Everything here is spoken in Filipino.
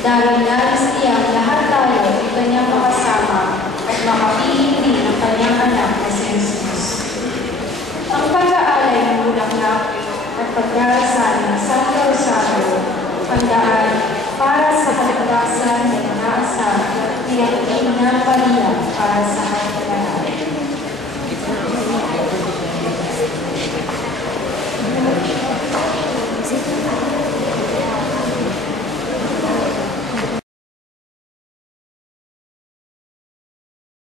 Dahil nais niyang lahat tayo ay kanyang makasama at makapiling din ang kanyang anak na si Jesus. Ang pag-aalay ng bulaklak at pagdarasal ng Santo Rosario, pandaan para sa kalikasan ng inaasal at tiyangin ng Maria para sa